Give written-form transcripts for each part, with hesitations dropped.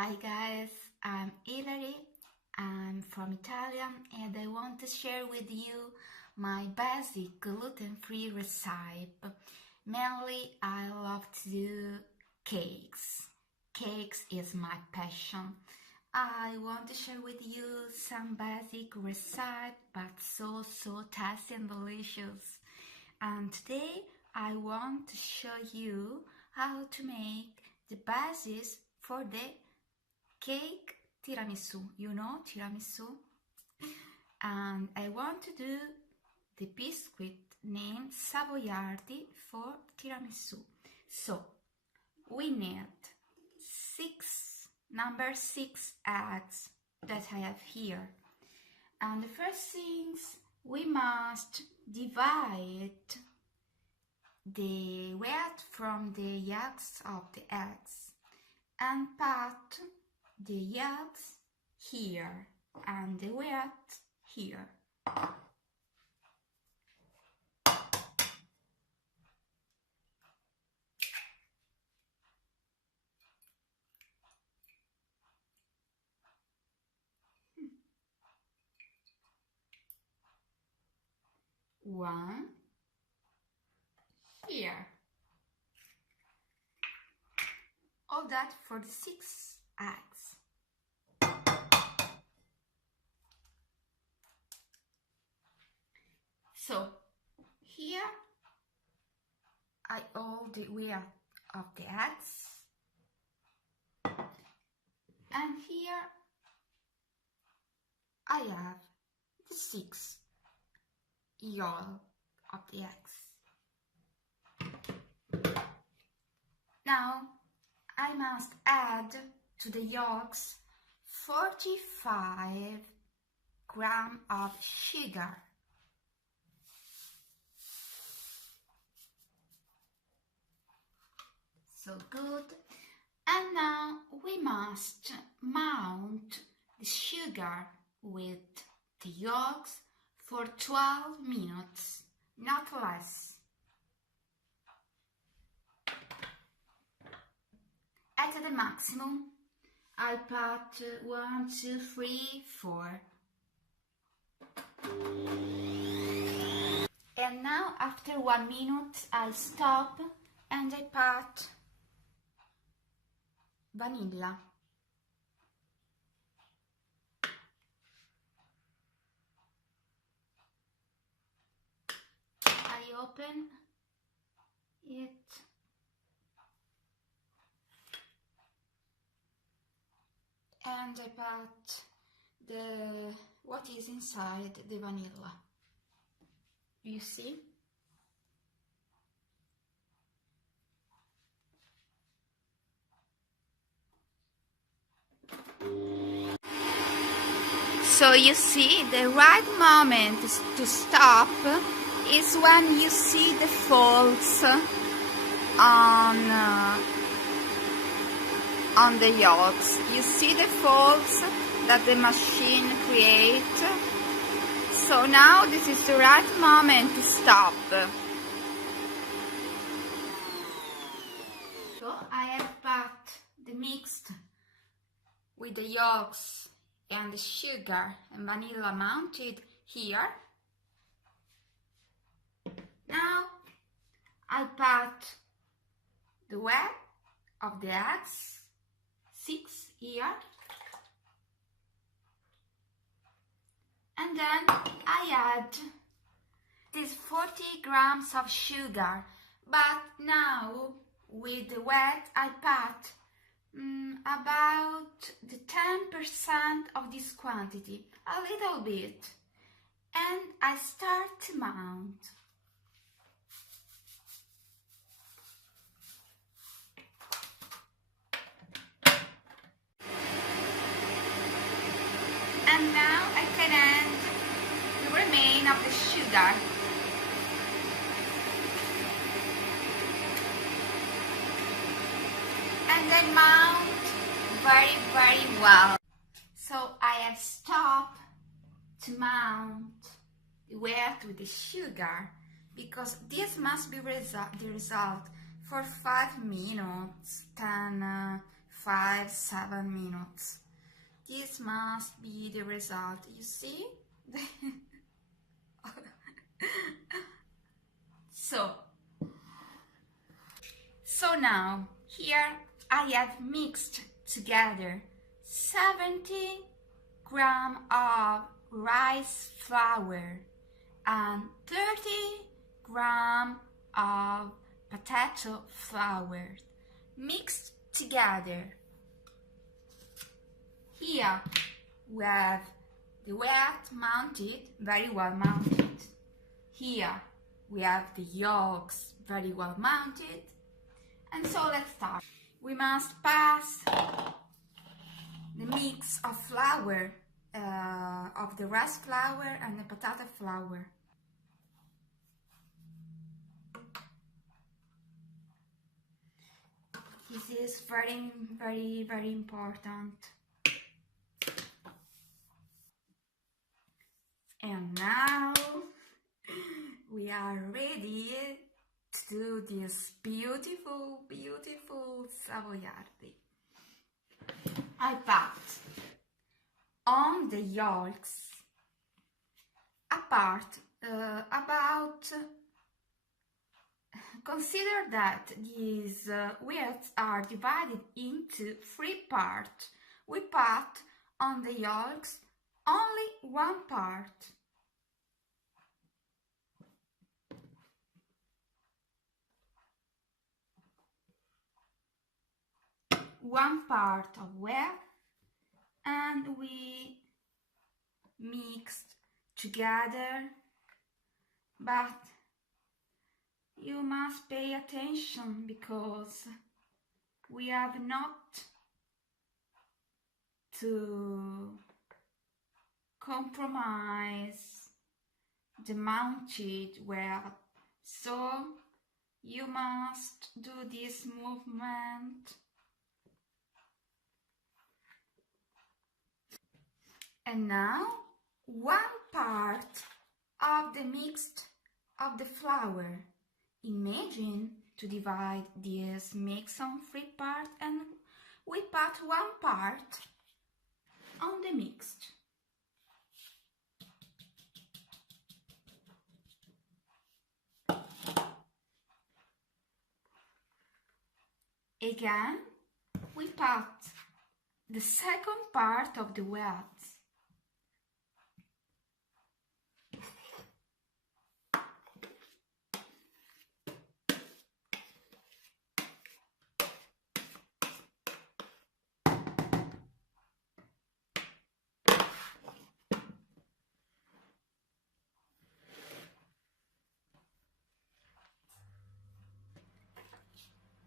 Hi guys, I'm Hilary, I'm from Italy and I want to share with you my basic gluten-free recipe. Mainly I love to do cakes. Cakes is my passion. I want to share with you some basic recipe but so tasty and delicious. And today I want to show you how to make the basis for the cake tiramisu. You know tiramisu? And I want to do the biscuit named Savoiardi for tiramisu. So we need number 6 eggs that I have here. And the first things, we must divide the weight from the yolks of the eggs and put the yolks here and the weight here. One here. All that for the 6 eggs. So here I hold the weight of the eggs, and here I have the 6 yolk of the eggs. Now I must add to the yolks 45 grams of sugar. So good. And now we must mount the sugar with the yolks for 12 minutes, not less. At the maximum, I put 1, 2, 3, 4. And now after 1 minute, I stop and I put vanilla. I open it. And I put what is inside the vanilla. You see? So you see, the right moment to stop is when you see the folds on the yolks. You see the folds that the machine creates. So now this is the right moment to stop. So I have put the mixed with the yolks and the sugar and vanilla mounted here. Now I put the weight of the eggs, 6 here, and then I add these 40 grams of sugar, but now with the weight I put about the 10% of this quantity, a little bit, and I start to mount. And now I can add the remain of the sugar. And then mount very well. So I have stopped to mount the weight with the sugar because this must be the result for 5 minutes, 10, 5-7 minutes. This must be the result, you see? So now here I have mixed together 70 grams of rice flour and 30 grams of potato flour mixed together. Here we have the wet mounted, very well mounted. Here we have the yolks, very well mounted. And so let's start. We must pass the mix of flour, of the rice flour and the potato flour. This is very important. And now we are ready to do this beautiful Savoiardi. I put on the yolks consider that these wheats are divided into 3 parts. We put on the yolks only 1 part. One part of wheat, and we mixed together, but you must pay attention because we have not to compromise the mounted wheat, so you must do this movement. And now 1 part of the mixed of the flour. Imagine to divide this mix on 3 parts, and we put 1 part on the mixed. Again, we put the second part of the wheat.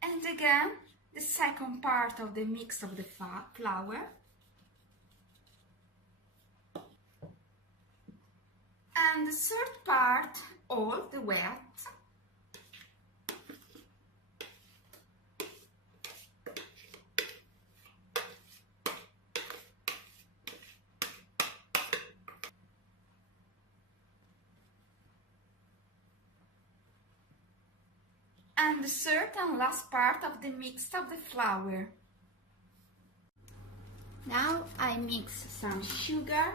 And again, the second part of the mix of the flour. And the third part, all the wheat. And the third and last part of the mix of the flour. Now I mix some sugar,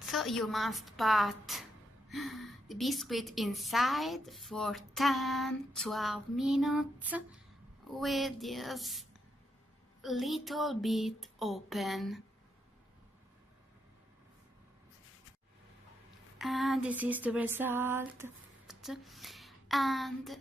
so you must put the biscuit inside for 10-12 minutes with this little bit open. And this is the result. And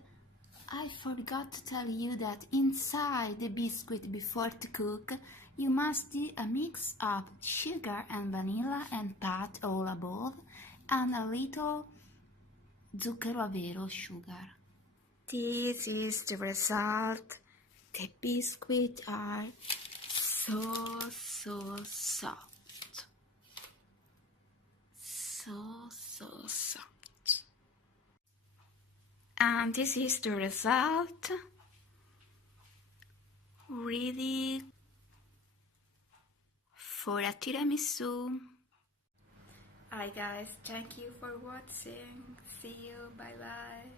I forgot to tell you that inside the biscuit, before to cook, you must do a mix of sugar and vanilla and put all above, and a little zucchero a vero sugar. This is the result. The biscuits are so soft. So soft. And this is the result. Really for a tiramisu. Hi guys, thank you for watching. See you, bye bye.